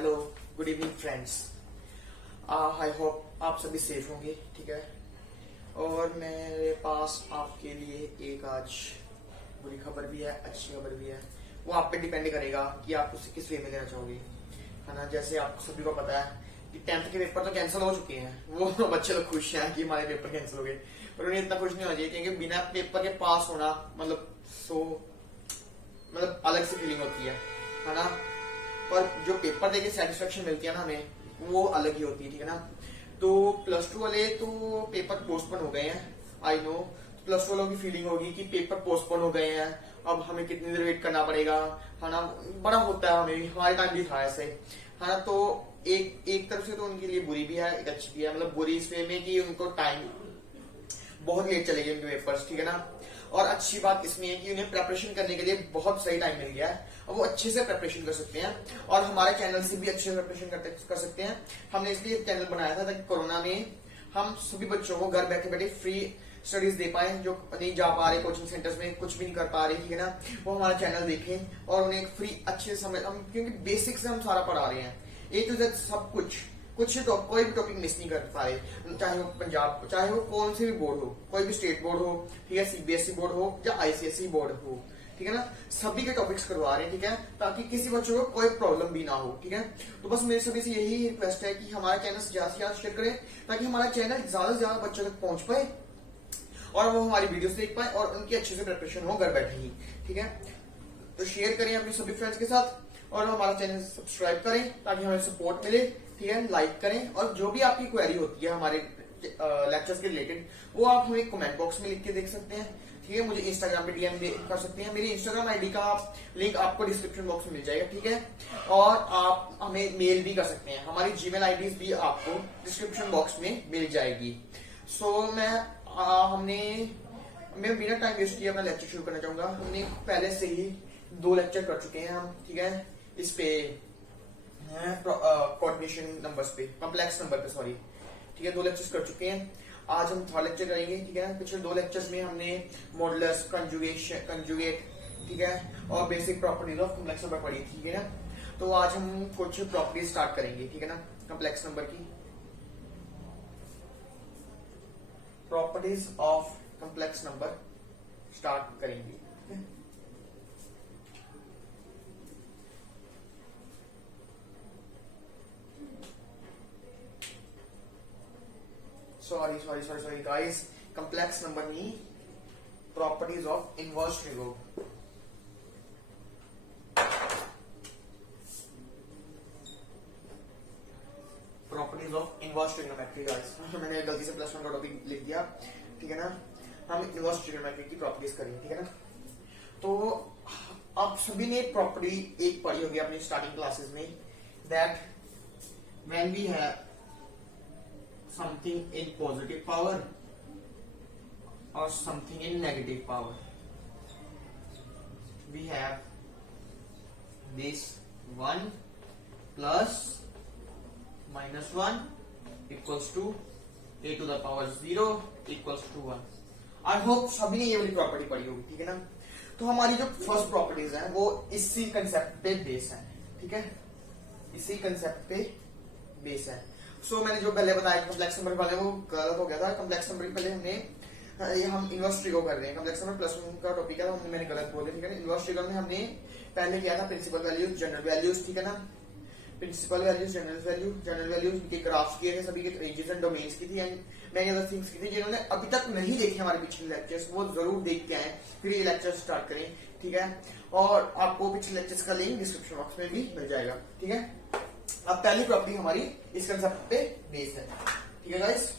Hello, good evening friends. I hope आप सभी safe होंगे, ठीक है। और मेरे पास आपके लिए एक आज बुरी खबर भी है, अच्छी खबर भी है। वो आप पे डिपेंड करेगा कि आप उसे किस वे में लेना चाहोगे, है ना। जैसे आप सभी को पता है कि 10th के पेपर तो कैंसिल हो चुके हैं। वो बच्चे लोग खुश हैं कि हमारे पेपर कैंसिल हो गए, पर उन्हें इतना खुश नहीं होना चाहिए क्योंकि बिना पेपर के पास होना मतलब अलग सी फीलिंग होती है ना। पर जो पेपर देके सेटिस्फेक्शन मिलती है ना हमें, वो अलग ही होती है, ठीक है ना। तो प्लस 2 वाले तो पेपर पोस्टपोन हो गए हैं, आई नो। प्लस 2 वालों की फीलिंग होगी कि पेपर पोस्टपोन हो गए हैं, अब हमें कितनी देर वेट करना पड़ेगा, है ना। बड़ा होता है, हमें हमारे टाइम भी था ऐसे, है ना। तो एक तरफ से तो उनके लिए बुरी भी है, एक अच्छी भी है। मतलब बुरी इस वे में कि उनको टाइम बहुत लेट चलेंगे उनके पेपर्स, ठीक है ना। और अच्छी बात इसमें है कि उन्हें प्रिपरेशन करने के लिए बहुत सही टाइम मिल गया है और वो अच्छे से प्रिपरेशन कर सकते हैं और हमारे चैनल से भी अच्छे से प्रिपरेशन कर सकते हैं। हमने इसलिए चैनल बनाया था ताकि कोरोना में हम सभी बच्चों को घर बैठे बैठे फ्री स्टडीज दे पाए, जो नहीं जा पा रहे कोचिंग सेंटर्स में, कुछ भी नहीं कर पा रहे, ठीक है ना। वो हमारा चैनल देखें और उन्हें फ्री अच्छे से समझ, क्योंकि बेसिक से हम सारा पढ़ा रहे हैं, ए टू जेड सब कुछ तो कोई भी टॉपिक मिस नहीं कर पाए, चाहे वो पंजाब, चाहे वो कौन से भी बोर्ड हो, कोई भी स्टेट बोर्ड हो, ठीक है, सीबीएसई बोर्ड हो या आईसीएसई बोर्ड हो, ठीक है ना। सभी के टॉपिक्स करवा रहे हैं, ठीक है, ताकि किसी बच्चों को कोई प्रॉब्लम भी ना हो, ठीक है। तो बस मेरे सभी से यही रिक्वेस्ट है कि हमारा चैनल ज्यादा से ज्यादा शेयर करें ताकि हमारा चैनल ज्यादा से ज्यादा बच्चों तक पहुंच पाए और वो हमारी वीडियोस देख पाए और उनकी अच्छे से प्रिपरेशन हो घर बैठे ही, ठीक है। तो शेयर करें अपने सभी फ्रेंड्स के साथ और हमारा चैनल सब्सक्राइब करें ताकि हमें सपोर्ट मिले, ठीक है। लाइक करें और जो भी आपकी क्वेरी होती है हमारे लेक्चर्स के रिलेटेड, वो आप हमें कमेंट बॉक्स में लिख के देख सकते हैं, ठीक है। मुझे इंस्टाग्राम पे डीएम कर सकते हैं, मेरी इंस्टाग्राम आईडी का लिंक आपको डिस्क्रिप्शन बॉक्स में मिल जाएगा, ठीक है। और आप हमें मेल भी कर सकते हैं, हमारी जीमेल आईडी भी आपको डिस्क्रिप्शन बॉक्स में मिल जाएगी। मैं बिना टाइम वेस्ट किए अपना लेक्चर शुरू करना चाहूंगा। हमने पहले से ही 2 लेक्चर कर चुके हैं हम, ठीक है, इस पे कोऑर्डिनेशन नंबर्स पे, कॉम्प्लेक्स नंबर पे, सॉरी, ठीक है। 2 लेक्चर्स कर चुके हैं, आज हम 3rd लेक्चर करेंगे, ठीक है। पिछले 2 लेक्चर्स में हमने मॉडुलस, कंजुगेट, ठीक है, और basic properties of complex number पढ़ी, ठीक है ना। तो आज हम कुछ प्रॉपर्टीज स्टार्ट करेंगे, ठीक है ना, कॉम्प्लेक्स नंबर की। Properties of complex number start करेंगे, ठीक है। Sorry guys, complex number mean properties of inverse trigo. Properties of inverse trigonometry guys. मैंने गलती से +1 का टॉपिक लिख दिया, ठीक है ना। हम इनवर्स ट्रिगोनोमेट्री की प्रॉपर्टीज करेंगे, ठीक है ना। तो आप सभी ने प्रॉपर्टी एक पढ़ी होगी अपनी स्टार्टिंग क्लासेस में, that when we have something in positive power or something in negative power, we have this 1 plus minus 1 equals to a to the power 0 equals to 1. I hope सभी ने ये वाली property पढ़ी होगी, ठीक है ना। तो हमारी जो फर्स्ट प्रॉपर्टीज हैं वो इसी कंसेप्ट पे बेस है, ठीक है, इसी कंसेप्ट पे बेस है। मैंने जो पहले बताया कॉम्प्लेक्स नंबर वाले वो गलत हो गया था। कॉम्प्लेक्स नंबर पहले हम इनवर्स ट्रिगो कर रहे हैं, कॉम्प्लेक्स नंबर +1 का टॉपिक है, मैंने गलत बोले, ठीक है ना। इनवर्स ट्रिगो में हमने पहले किया था प्रिंसिपल वैल्यूज, जनरल वैल्यूज, ठीक है ना। प्रिंसिपल वैल्यूज, जनरल वैल्यूज के ग्राफ्स किए थे, सभी के रेंजेस एंड डोमेन्स की थी, एंड मैनी अदर थिंग्स की थी। जिन्होंने अभी तक नहीं देखे हमारे पिछले लेक्चर्स, वो जरूर देख के आए, फिर ये लेक्चर स्टार्ट करें, ठीक है। और आपको पिछले लेक्चर्स का लिंक डिस्क्रिप्शन बॉक्स में भी मिल जाएगा, ठीक है। अब पहली प्रॉपर्टी हमारी इस कंसेप्ट पे बेस है, ठीक है गाइस।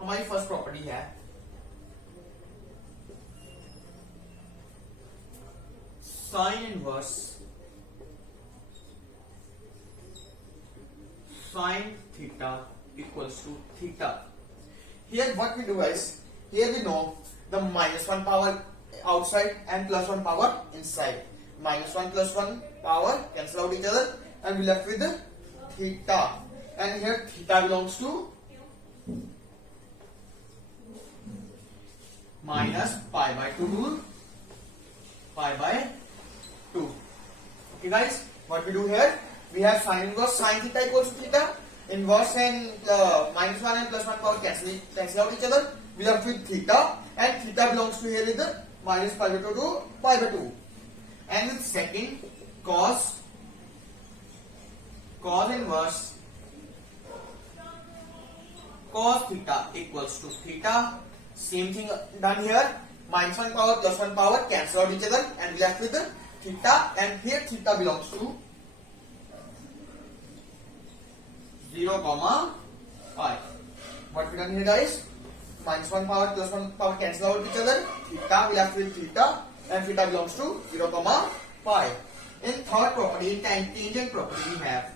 हमारी फर्स्ट प्रॉपर्टी है sine inverse sine theta equals to theta. Here what we do is, here we know the -1 power outside and +1 power inside. -1 + 1 power cancel out each other and we left with the theta, and here theta belongs to minus pi by 2 pi by 2. Okay guys, what we do here, we have sin inverse sin theta equals to theta. Inverse and minus 1 and plus 1 power cancel out each other. We left with theta, and theta belongs to here with the minus pi by 2 to pi by 2. And with second, cos inverse cos theta equals to theta. Same thing done here. Minus 1 power plus 1 power cancel out each other, and we left with the theta, and here theta belongs to 0, pi. What we done here guys? Minus 1 power plus 1 power cancel out each other. Theta, we left with theta, and theta belongs to 0, pi. In third property, in tangent property, we have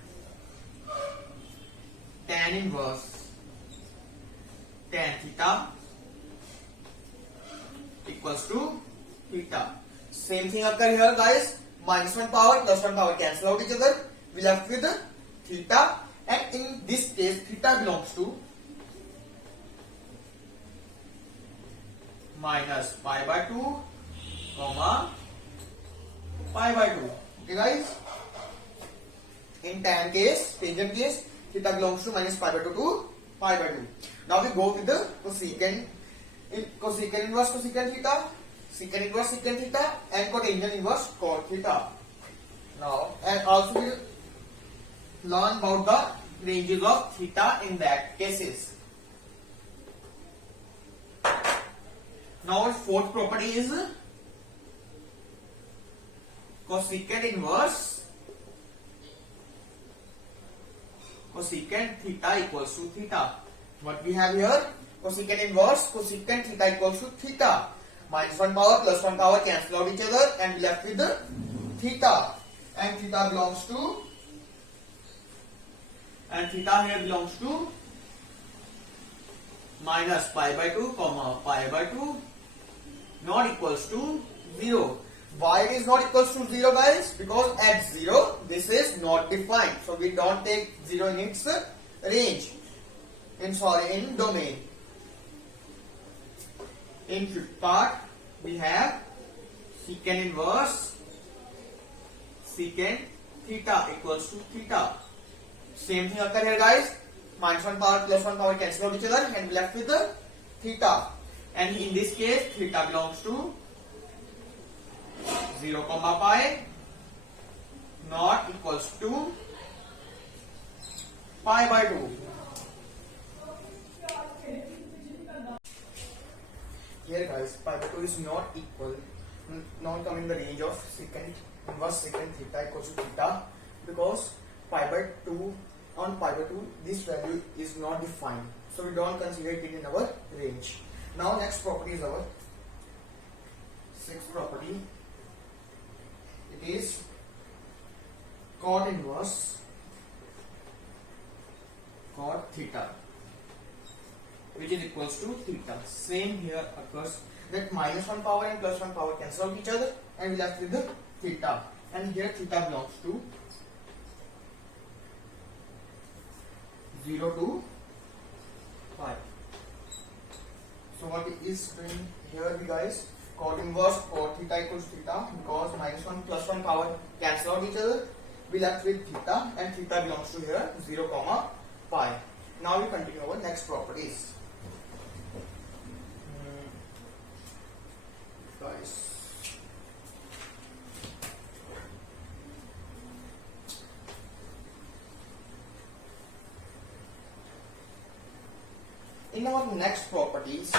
tan inverse tan theta equals to theta. Same thing occur here guys. Minus 1 power plus 1 power cancel out each other. We left with theta, and in this case theta belongs to minus pi by 2 pi by 2. Okay guys, in tangent case theta belongs to minus pi by 2 to pi by 2. Now we go with the cosecant. In cosecant inverse cosecant theta, secant inverse secant theta, and cotangent inverse cot theta. Now, and also we learn about the ranges of theta in that cases. Now our fourth property is cosecant inverse cosecant theta equals to theta. What we have here? Cosecant inverse cosecant theta equals to theta. Minus 1 power plus 1 power cancel out each other, and we left with the theta. And theta belongs to, and theta here belongs to minus pi by 2 pi by 2, not equals to 0. Why it is not equals to 0 guys? Because at 0 this is not defined, so we don't take 0 in its range, in domain. In fifth part we have secant inverse secant theta equals to theta. Same thing occur here guys. Minus 1 power plus 1 power cancel out each other, and we left with the theta. And in this case theta belongs to 0, pi, not equals to pi by 2. Here guys, pi by 2 is not equal, not coming in the range of secant inverse secant theta equals to theta, because pi by 2 on pi by 2 this value is not defined, so we don't consider it in our range. Now next property is our sixth property. It is cot inverse cot theta, which is equals to theta. Same here occurs that minus 1 power and plus 1 power cancel out each other, and we left with the theta. And here theta belongs to 0 to pi. So what it is doing here, we guys, cot inverse cot theta equals theta, because minus 1 plus 1 power cancel out each other. We left with theta, and theta belongs to here 0, pi. Now we continue our next properties. Guys, in our next properties,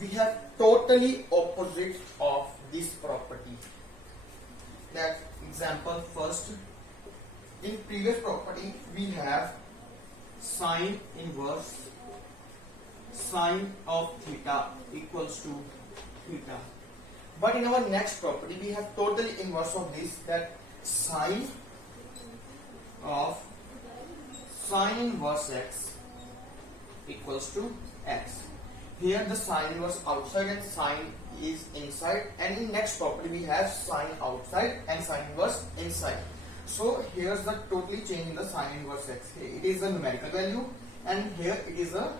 we have totally opposite of this property. That example first. In previous property, we have sine inverse sine of theta equals to theta. But in our next property, we have totally inverse of this, that sine of sine inverse x equals to x. Here the sine inverse outside and sine is inside, and in next property we have sine outside and sine inverse inside. So here's the totally change in the sine inverse x. It is a numerical value, and here it is a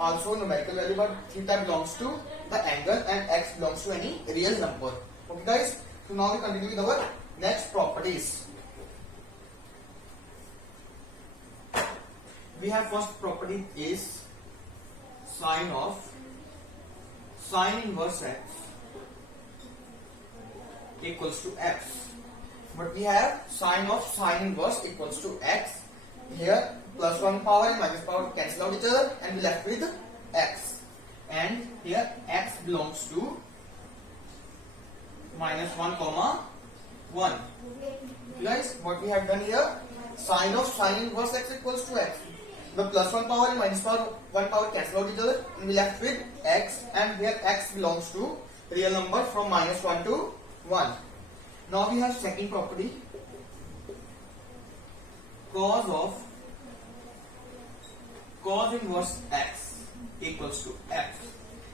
also numerical value, but theta belongs to the angle and x belongs to any real number. Okay guys, so now we continue with our next properties. We have first property is sine inverse x equals to x. But we have sine inverse equals to x. Here plus 1 power and minus power cancel out each other and we left with x. And here x belongs to minus 1 comma 1. Guys, what we have done here, sine inverse x equals to x. The plus 1 power and minus power 1 power cancel out each other and we left with x, and here x belongs to real number from minus 1 to 1. Now we have second property, cos inverse x equals to x.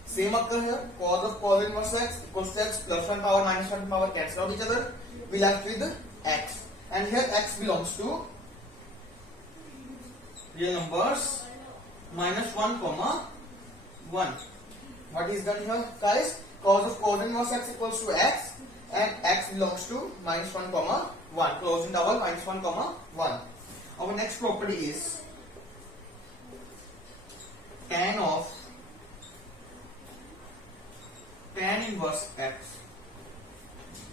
Same occur here, cos inverse x equals to x, plus 1 power minus 1 power cancel out each other, we left with x, and here x belongs to real numbers minus 1 comma 1. What is done here guys? Cos inverse x equals to x and x belongs to minus 1 comma 1. Closing double minus 1 comma 1. Our next property is tan inverse x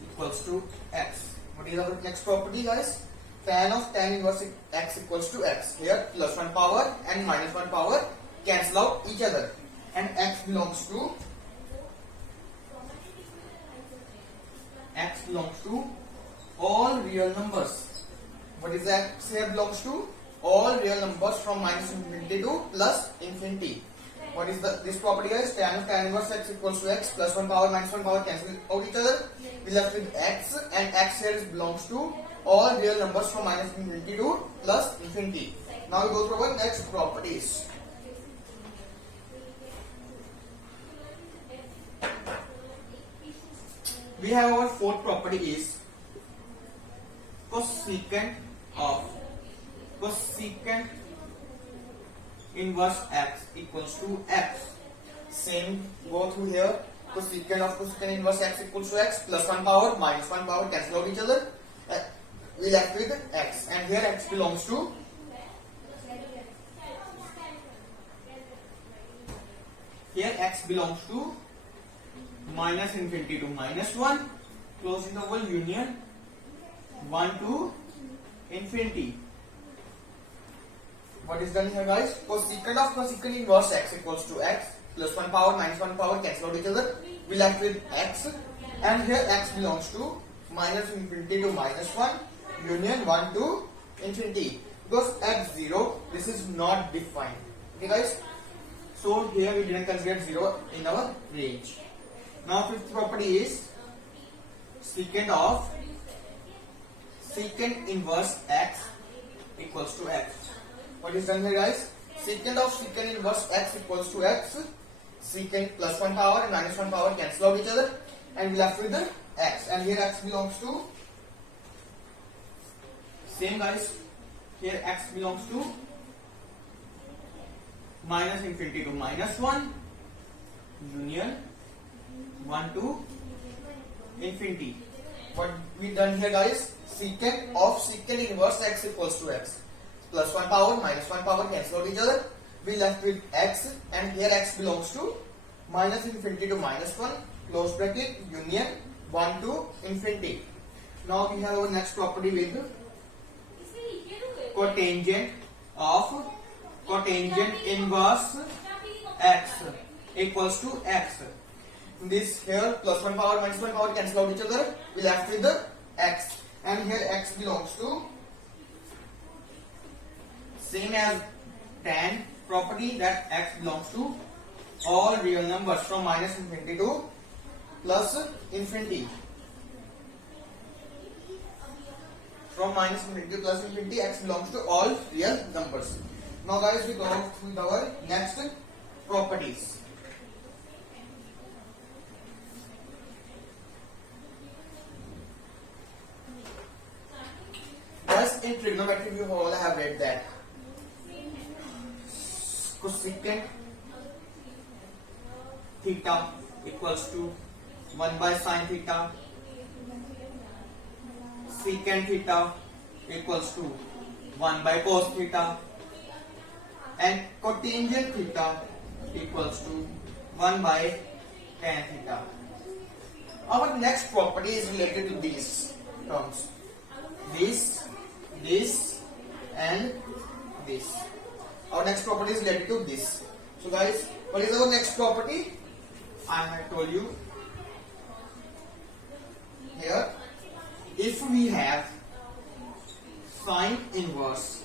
equals to x. What is our next property guys? Tan inverse x equals to x. Here plus 1 power and minus 1 power cancel out each other and x belongs to all real numbers. What is that? Here belongs to all real numbers from minus infinity to plus infinity. What is this property guys? Tan inverse x equals to x, plus 1 power minus 1 power cancel out each other. We left with x, and x here belongs to all real numbers from minus infinity to plus infinity. Now we go through our next properties. We have our fourth property is cosecant inverse x equals to x. Same go through here. Cosecant inverse x equals to x, plus 1 power minus 1 power cancel out each other. We left with x, and here x belongs to minus infinity to minus 1, closing the whole union 1 to infinity. What is done here guys? Cosecant inverse x equals to x, plus 1 power minus 1 power cancel out each other. We left with x, and here x belongs to minus infinity to minus 1, union 1 to infinity. Because at 0, this is not defined. Okay guys? So here we didn't consider 0 in our range. Now fifth property is secant inverse x equals to x. What is done here guys? Secant inverse x equals to x. Secant plus 1 power and minus 1 power cancel out each other, and we left with the x, and here x belongs to same guys. Here x belongs to minus infinity to minus 1, union 1 to infinity. What we done here guys? Secant inverse x equals to x, plus 1 power minus 1 power cancel out each other. We left with x, and here x belongs to minus infinity to minus 1, close bracket, union 1 to infinity. Now we have our next property with cotangent inverse x equals to x. This here plus 1 power minus 1 power cancel out each other. We left with the x, and here x belongs to same as tan property, that x belongs to all real numbers from minus infinity to plus infinity. From minus infinity to plus infinity, x belongs to all real numbers. Now guys, we go through our next properties. Guys, in trigonometry you all have read that cosecant theta equals to 1 by sin theta. Secant theta equals to 1 by cos theta. And cotangent theta equals to 1 by tan theta. Our next property is related to these terms. This, and this. Our next property is related to this. So guys, what is our next property? I have told you here. If we have sine inverse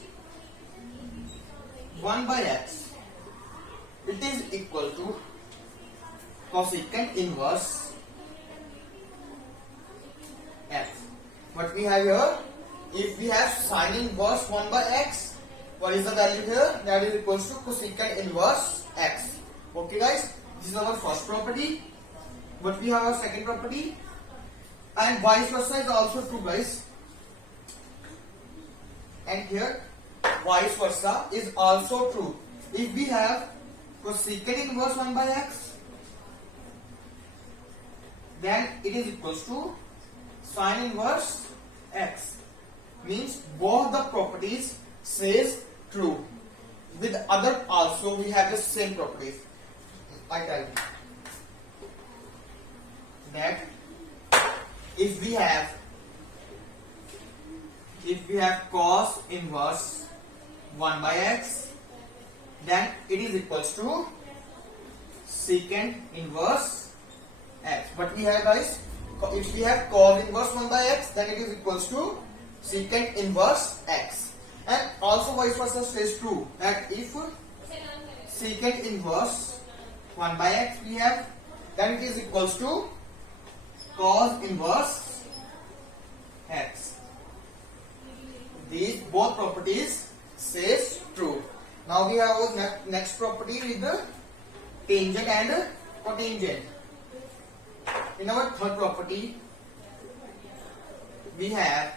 1 by x, it is equal to cosecant inverse x. What we have here, if we have sine inverse 1 by x, what is the value here? That is equals to cosecant inverse x. Okay guys, this is our first property. But we have our second property, and vice versa is also true guys. And here vice versa is also true. If we have cosecant inverse 1 by x, then it is equals to sine inverse x. Means both the properties says true. With other also we have the same properties. I tell you that if we have cos inverse 1 by x, then it is equals to secant inverse x. But we have guys, if we have cos inverse 1 by x, then it is equals to secant inverse x. And also vice versa stays true, that if secant inverse 1 by x we have, then it is equals to cos inverse x. These both properties says true. Now we have our next property with the tangent and cotangent. In our third property, we have,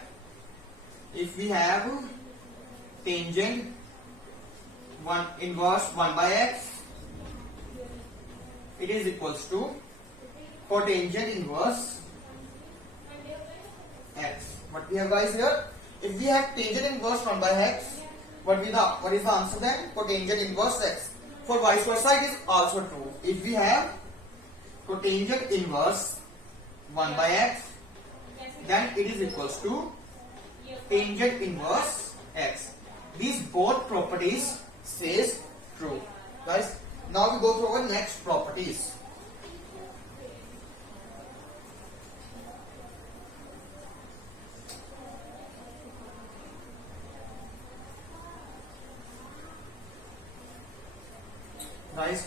if we have tangent 1 inverse 1 by x, it is equals to cotangent inverse x. What we have guys here, if we have tangent inverse 1 by x, what is the answer then? Cotangent inverse x. For vice versa it is also true. If we have cotangent inverse 1 by x, then it is equals to tangent inverse x. These both properties says true. Guys, now we go to our next properties. Guys,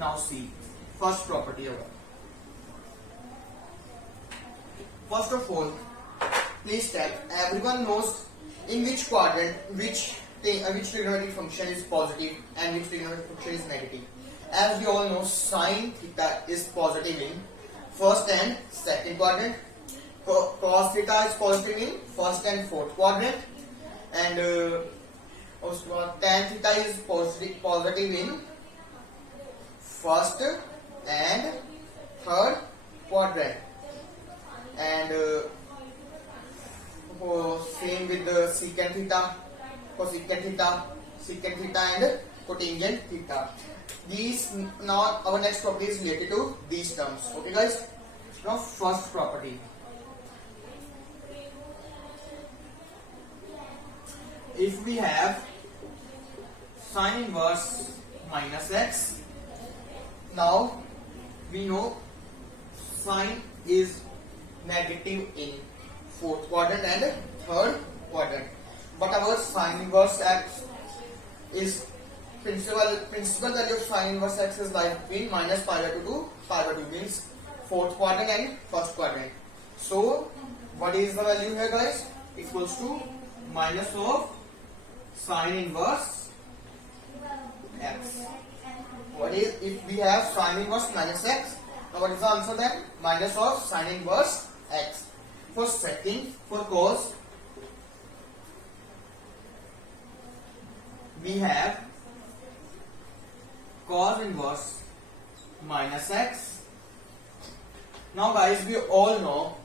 now see first property of it. First of all, please tell everyone knows in which quadrant which trigonometric function is positive and which trigonometric function is negative. As we all know, sine theta is positive in first and second quadrant. Cos theta is positive in first and fourth quadrant, and tan theta is positive in first and third quadrant. And same with the secant theta, cosecant theta, secant theta, and cotangent theta. These, now our next property is related to these terms. Okay guys, now first property. If we have sine inverse minus x, now we know sine is negative in fourth quadrant and third quadrant, but our sine inverse x is principal value of sine inverse x is like between minus pi by 2 to pi by 2, means fourth quadrant and first quadrant. So what is the value here guys? Equals to minus of sine inverse x. What is, if we have sine inverse minus x, now what is the answer then? Minus of sine inverse x. For second, for cos, we have cos inverse minus x. Now guys, we all know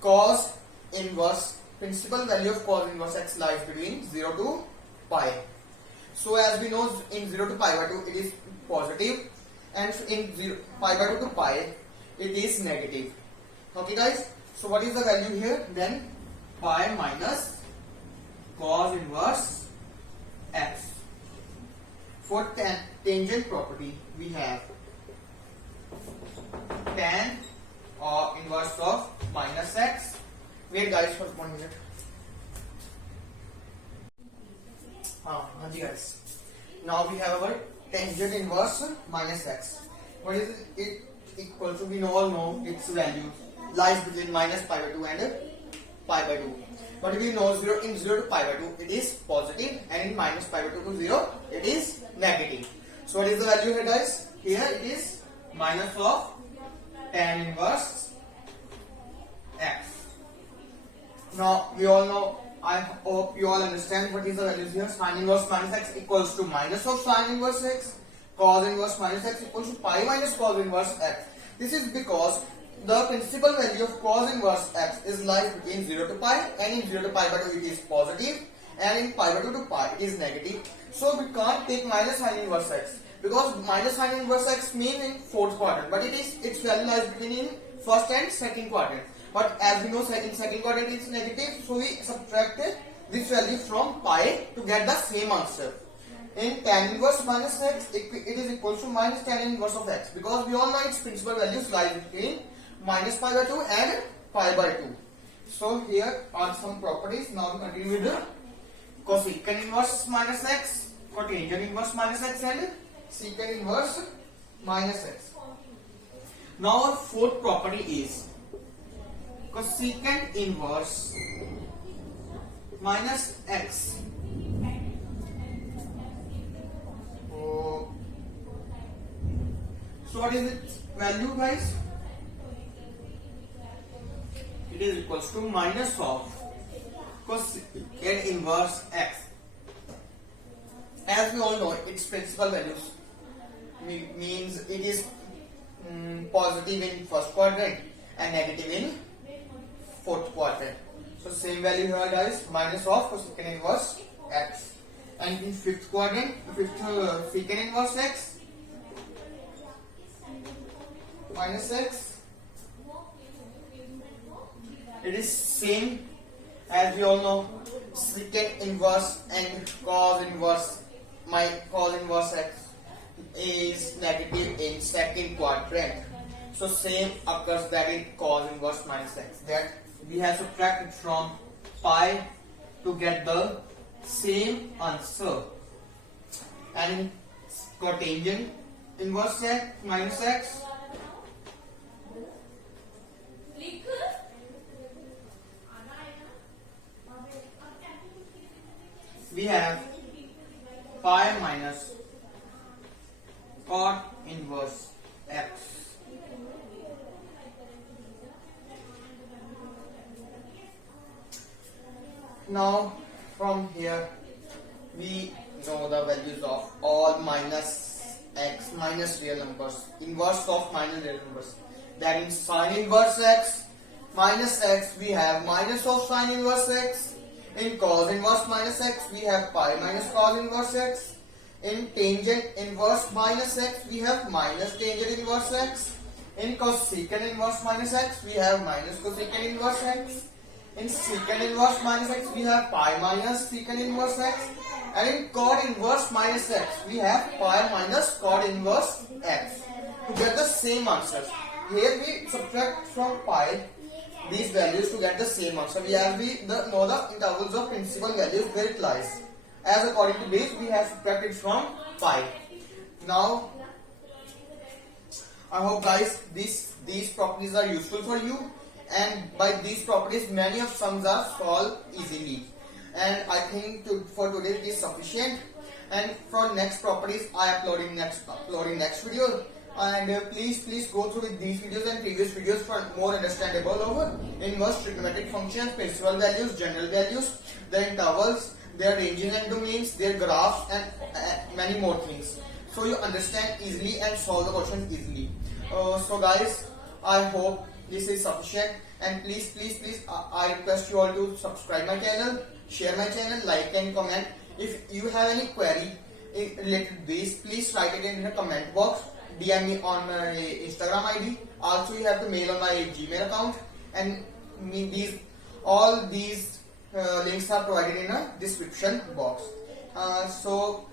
cos inverse, principal value of cos inverse x lies between 0 to pi. So as we know, in 0 to pi by 2 it is positive, and in pi by 2 to pi it is negative. Okay guys, so what is the value here? Then pi minus cos inverse x. For tangent property, we have tan or inverse of minus x. Wait guys for 1 minute. Guys. Now we have our tangent inverse minus x. What is it equal to? We all know its value lies between minus pi by 2 and pi by 2. But we know 0 in 0 to pi by 2 it is positive, and in minus pi by 2 to 0 it is negative. So what is the value here guys? Here it is minus of tan inverse x. Now we all know, I hope you all understand what is the values here. Sin inverse minus x equals to minus of sin inverse x. Cos inverse minus x equals to pi minus cos inverse x. This is because the principal value of cos inverse x is lies between 0 to pi, and in 0 to pi by 2 it is positive, and in pi by 2 to pi it is negative. So we can't take minus sin inverse x, because minus sin inverse x means in fourth quadrant, but its value lies between in first and second quadrant. But as we know, in second quadrant it is negative, so we subtract this value from pi to get the same answer. In tan inverse minus x, it is equal to minus tan inverse of x, because we all know its principal values lie between minus pi by 2 and pi by 2. So here are some properties. Now we continue with the cosecant inverse minus x, cotangent inverse minus x, and secant inverse minus x. Now our fourth property is cosecant inverse minus x. So what is its value guys? It is equals to minus of cosecant inverse x. As we all know, its principal values means it is positive in first quadrant and negative in fourth quadrant. So same value here guys, minus of cosecant inverse x. And in fifth quadrant, secant inverse x minus x. It is same as we all know, secant inverse and cos inverse x is negative in second quadrant. So same occurs that in cos inverse minus x, that we have subtracted from pi to get the same answer. And cotangent inverse x minus x, we have pi minus cot inverse x. Now from here we know the values of all minus x minus real numbers, inverse of minus real numbers. That in sin inverse x minus x, we have minus of sin inverse x. In cos inverse minus x, we have pi minus cos inverse x. In tangent inverse minus x, we have minus tangent inverse x. In cosecant inverse minus x, we have minus cosecant inverse x. In secant inverse minus x, we have pi minus secant inverse x. And in cot inverse minus x, we have pi minus cot inverse x. To get the same answer, here we subtract from pi these values to get the same answer. We have know the intervals of principal values where it lies. As according to this, we have subtracted from pi. Now, I hope guys these properties are useful for you, and by these properties many of sums are solved easily. And I think for today it is sufficient. And for next properties, I uploading next video. And please go through with these videos and previous videos for more understandable over inverse trigonometric functions, principal values, general values, their intervals, their ranges and domains, their graphs, and many more things. so you understand easily and solve the question easily. So guys, I hope this is sufficient, and please I request you all to subscribe my channel, share my channel, like and comment. If you have any query related to this, please write it in the comment box, DM me on my Instagram ID. Also you have to mail on my Gmail account, and all these links are provided in a description box. So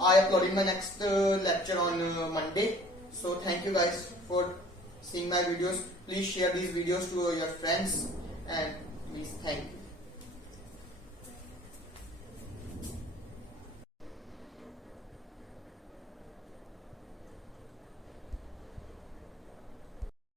I uploading my next lecture on Monday. So thank you guys for seeing my videos. Please share these videos to your friends, and please thank you.